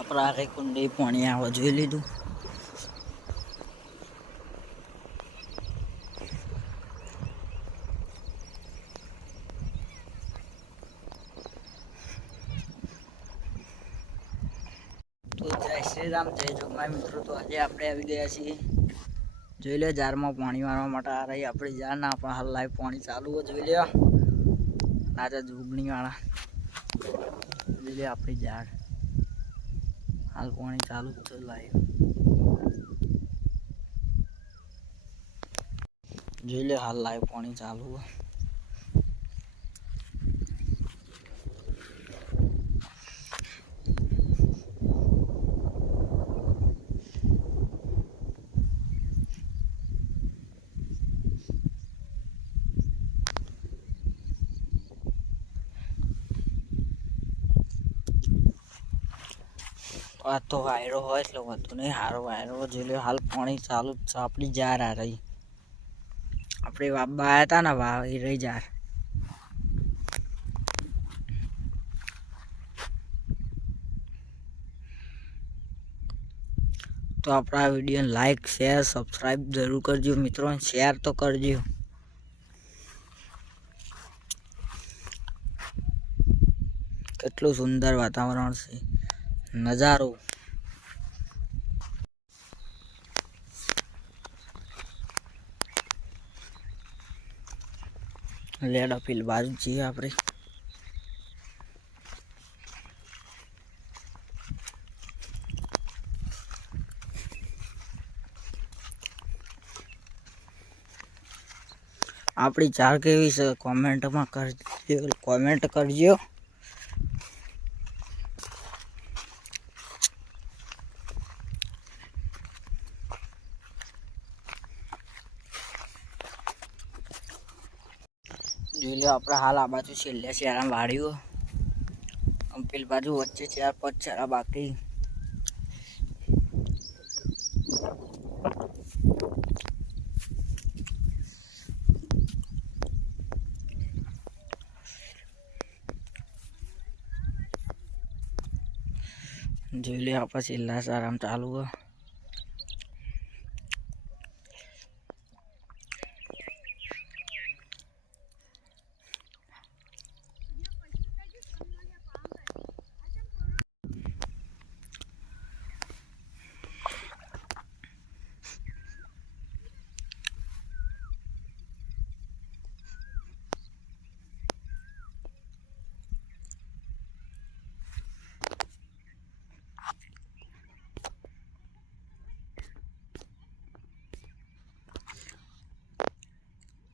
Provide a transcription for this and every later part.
આપણા આરે કુંડી પાણી આવે જોઈ લીધું. જય શ્રી રામ જય જોગમાય મિત્રો. તો આજે આપણે આવી ગયા છીએ. જોઈ લે, જારમાં પાણી મારવા માટે આ રહી આપણી જાર ના આપણા હાલ લાઈવ પાણી ચાલુ હોય જોઈ લે. નાચા જોગણી વાળા જોઈ લે આપણી ઝાડ હાલ પાણી ચાલુ જ છે લાઈવ જોઈ લે હાલ લાઈવ પાણી ચાલુ આ તો વાયરો હોય એટલે વધુ નહીં. સારો વાયરો જોઈ હાલ પાણી ચાલુ જ છે. આપણી જાર આ રહી. આપણે બાબા હતા ને વા, એ રહી જાર. તો આપણા વીડિયો લાઈક શેર સબસ્ક્રાઈબ જરૂર કરજો મિત્રો શેર તો કરજો. કેટલું સુંદર વાતાવરણ છે. નજારો. લેડ અપીલ બાજુ છીએ આપણે. આપણી ચાર કેવી છે? કોમેન્ટમાં કરજો કોમેન્ટ કરજો. જોઈ લો આપણે હાલ આ બાજુ છેલ્લે શિયાળા વાળ્યું. પેલી બાજુ વચ્ચે ચાર પાંચ ચારા બાકી. જોઈ લે આપણે છેલ્લા સારામાં ચાલુ. હોય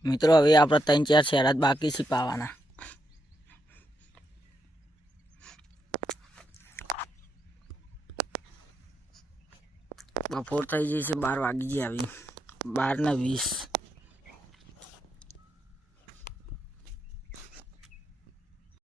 મિત્રો, હવે આપણે ત્રણ, ચાર શેરા બાકી છે પાવાના. બપોર થઈ જશે બાર વાગી જાય આવી બાર ને વીસ.